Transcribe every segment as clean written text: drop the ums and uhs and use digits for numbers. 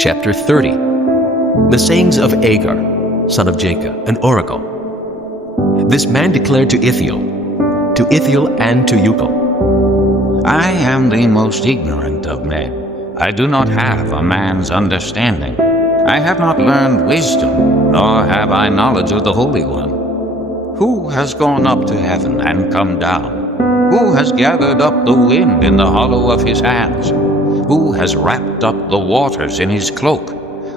Chapter 30. The sayings of Agar, son of Jacob, an oracle. This man declared to Ithiel and to Ucal, I am the most ignorant of men. I do not have a man's understanding. I have not learned wisdom, nor have I knowledge of the Holy One. Who has gone up to heaven and come down? Who has gathered up the wind in the hollow of his hands? Who has wrapped up the waters in his cloak?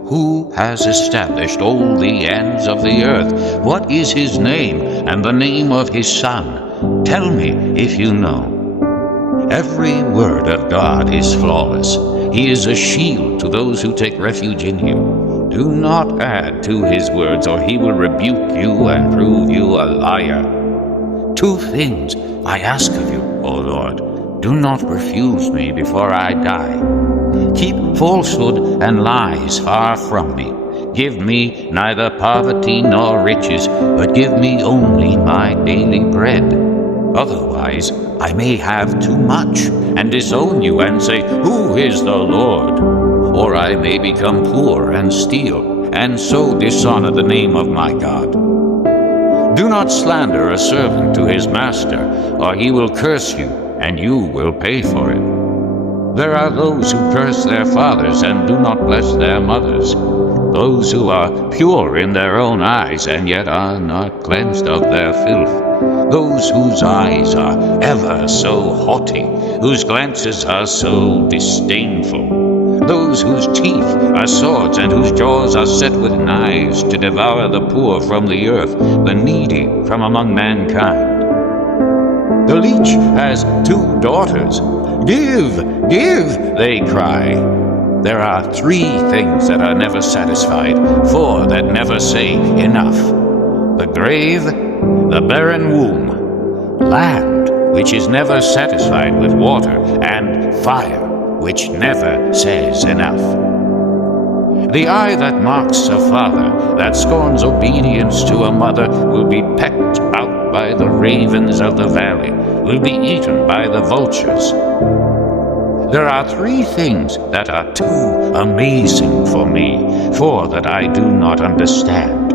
Who has established all the ends of the earth? What is his name and the name of his son? Tell me if you know. Every word of God is flawless. He is a shield to those who take refuge in him. Do not add to his words, or he will rebuke you and prove you a liar. 2 things I ask of you, O Lord. Do not refuse me before I die. Keep falsehood and lies far from me. Give me neither poverty nor riches, but give me only my daily bread. Otherwise, I may have too much and disown you and say, Who is the Lord? Or I may become poor and steal, and so dishonor the name of my God. Do not slander a servant to his master, or he will curse you, and you will pay for it. There are those who curse their fathers and do not bless their mothers, those who are pure in their own eyes and yet are not cleansed of their filth, those whose eyes are ever so haughty, whose glances are so disdainful, those whose teeth are swords and whose jaws are set with knives to devour the poor from the earth, the needy from among mankind. The leech has 2 daughters. Give, give, they cry. There are 3 things that are never satisfied, 4 that never say enough. The grave, the barren womb, land which is never satisfied with water, and fire which never says enough. The eye that mocks a father, that scorns obedience to a mother, will be pecked out by the ravens of the valley, will be eaten by the vultures. There are 3 things that are too amazing for me, 4 that I do not understand.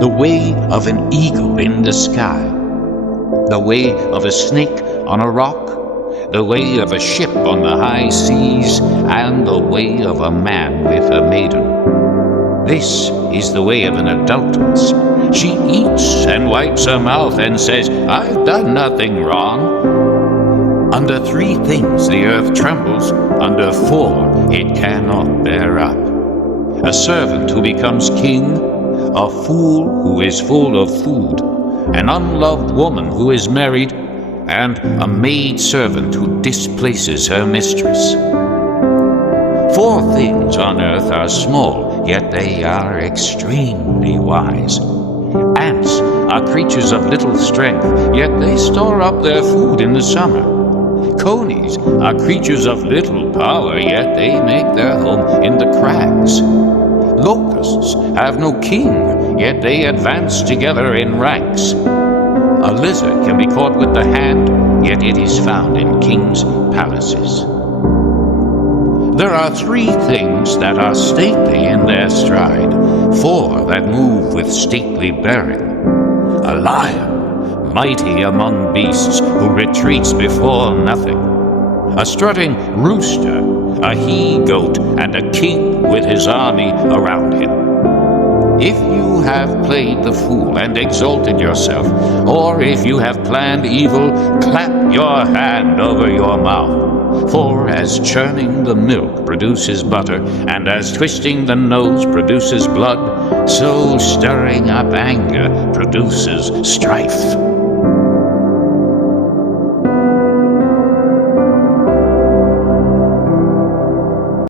The way of an eagle in the sky, the way of a snake on a rock, the way of a ship on the high seas, and the way of a man with a maiden. This is the way of an adulteress. She eats and wipes her mouth and says, I've done nothing wrong. Under 3 things the earth trembles, under 4 it cannot bear up. A servant who becomes king, a fool who is full of food, an unloved woman who is married, and a maid servant who displaces her mistress. 4 things on earth are small, yet they are extremely wise. Ants are creatures of little strength, yet they store up their food in the summer. Conies are creatures of little power, yet they make their home in the crags. Locusts have no king, yet they advance together in ranks. A lizard can be caught with the hand, yet it is found in kings' palaces. There are 3 things that are stately in their stride, 4 that move with stately bearing. A lion, mighty among beasts, who retreats before nothing. A strutting rooster, a he-goat, and a king with his army around him. If you have played the fool and exalted yourself, or if you have planned evil, clap your hand over your mouth. For as churning the milk produces butter, and as twisting the nose produces blood, so stirring up anger produces strife.